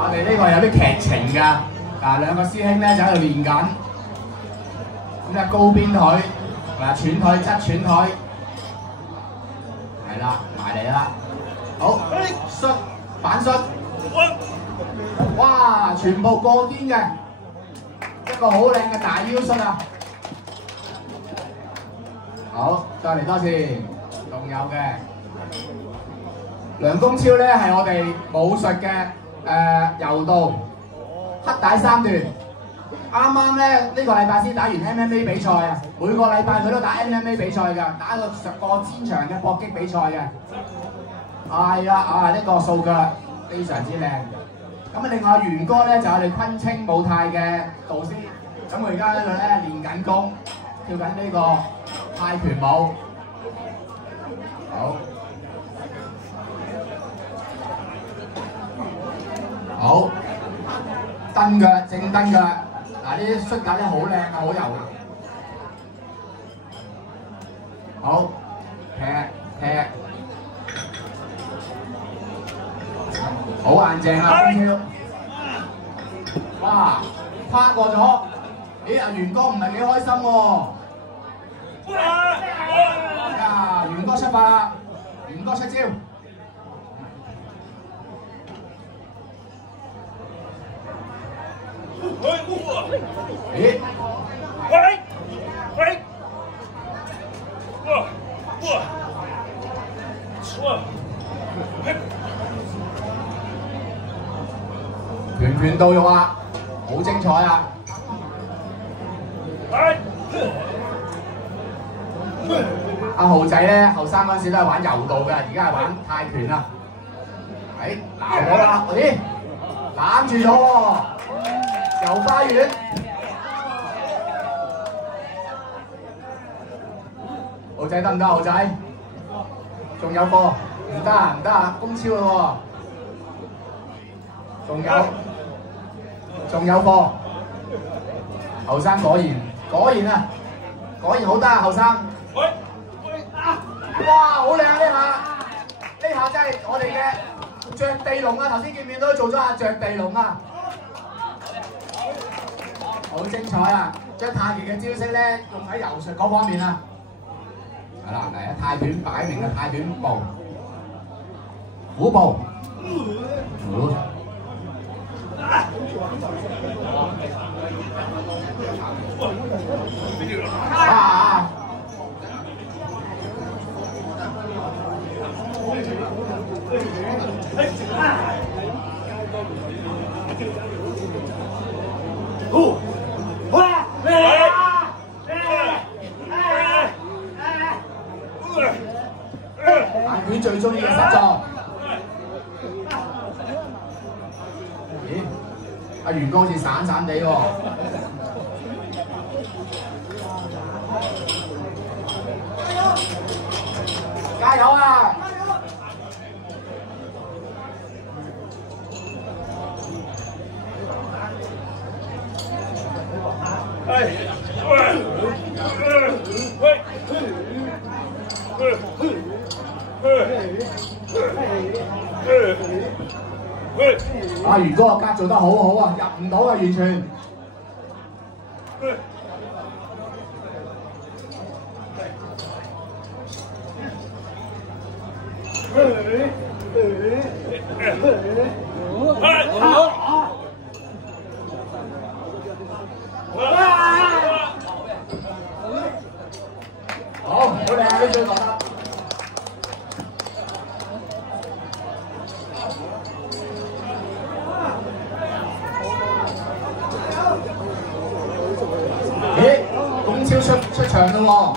我哋呢個有啲劇情㗎，嗱兩個師兄咧就喺度練緊，咁咧高邊腿，嗱斷腿側斷腿，係啦，埋嚟啦，好，摔反摔，哇，全部過肩嘅，一個好靚嘅大腰摔啊！好，再嚟多次，仲有嘅。梁公超咧係我哋武術嘅柔道黑帶3段，啱啱咧呢個禮拜先打完 MMA 比賽啊！每個禮拜佢都打 MMA 比賽㗎，打個10個戰場嘅搏擊比賽嘅。係啦，啊呢個數腳非常之靚。咁啊，另外元哥咧就係我哋昆清武泰嘅導師，咁佢而家喺度咧練緊功，跳緊呢個泰拳舞。好。好，蹬腳正蹬腳，嗱呢啲摔架咧好靚啊，好柔。好，踢，好硬淨啊！中超，哇，跨過咗，咦阿元哥唔係幾開心喎。呀，元哥出發啦，元哥出招。咦？拳拳到肉啊，好精彩啊！阿豪仔咧，後生嗰陣時都係玩柔道嘅，而家係玩泰拳啊！鬧我啦！咦？攬住咗喎！遊花園，豪仔得唔得？豪仔，仲有個唔得啊！唔得啊！公超咯喎，仲有個，後生果然啊，果然好得啊！後生，哇！好靚啊！呢下真係我哋嘅着地龍啊！頭先見面都做咗下着地龍啊！好精彩啊！將太極嘅招式咧用喺柔術嗰方面啊！係啦，嚟啊！泰拳擺明嘅泰拳步，虎步，啊！泰拳最中意嘅實作。咦？阿元哥好似散散地喎。加油啊！阿元哥個格做得好好啊，入唔到啊，完全。好，好靚啊！呢張講得。咦？公超出場啦喎！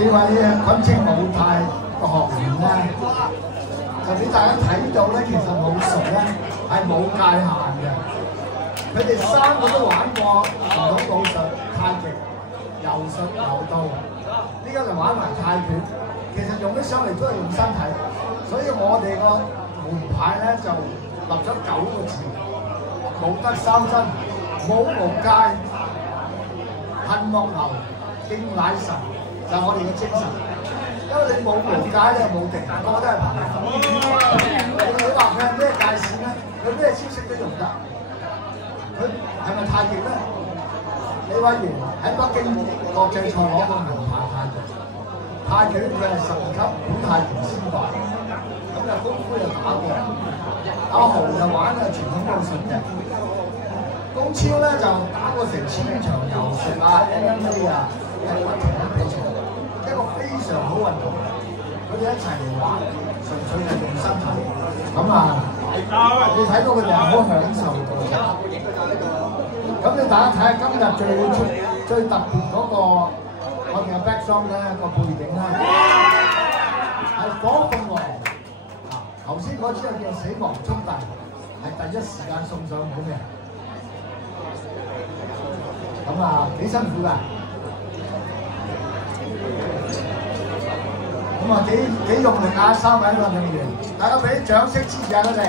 幾位軍青武泰嘅學員咧，就俾大家睇到咧，其實武術咧係冇界限嘅。佢哋3個都玩過傳統武術、太極、柔術、柔道，呢家就玩埋泰拳。其實用起上嚟都係用身體，所以我哋個門牌咧就立咗9個字：武德三真，武無界，恨莫流，敬乃神，就係我哋嘅精神。因為你武無界咧冇敵人，個個都係朋友。你話佢係咩界線咧？佢咩招式都用得。佢係咪太極咧？李偉源喺北京國際賽攞過銀牌太極。泰拳佢係12級本泰拳先輩，咁就功夫又打過。阿豪就玩傳統武術嘅，公超咧就打過成1000場柔術啊、MMA 啊，係不停咁比賽，一個非常好運動。佢哋一齊嚟玩，純粹係用身體。咁啊，你睇到佢哋係好享受到嘅。咁你大家睇下今日最特別嗰個。我哋嘅 background 咧個背景咧係火鳳凰啊！頭先嗰支叫死亡速遞，係第一時間送上門嘅。咁啊幾辛苦㗎！咁啊幾用力啊！3位運動員，大家俾啲掌聲支持下佢哋。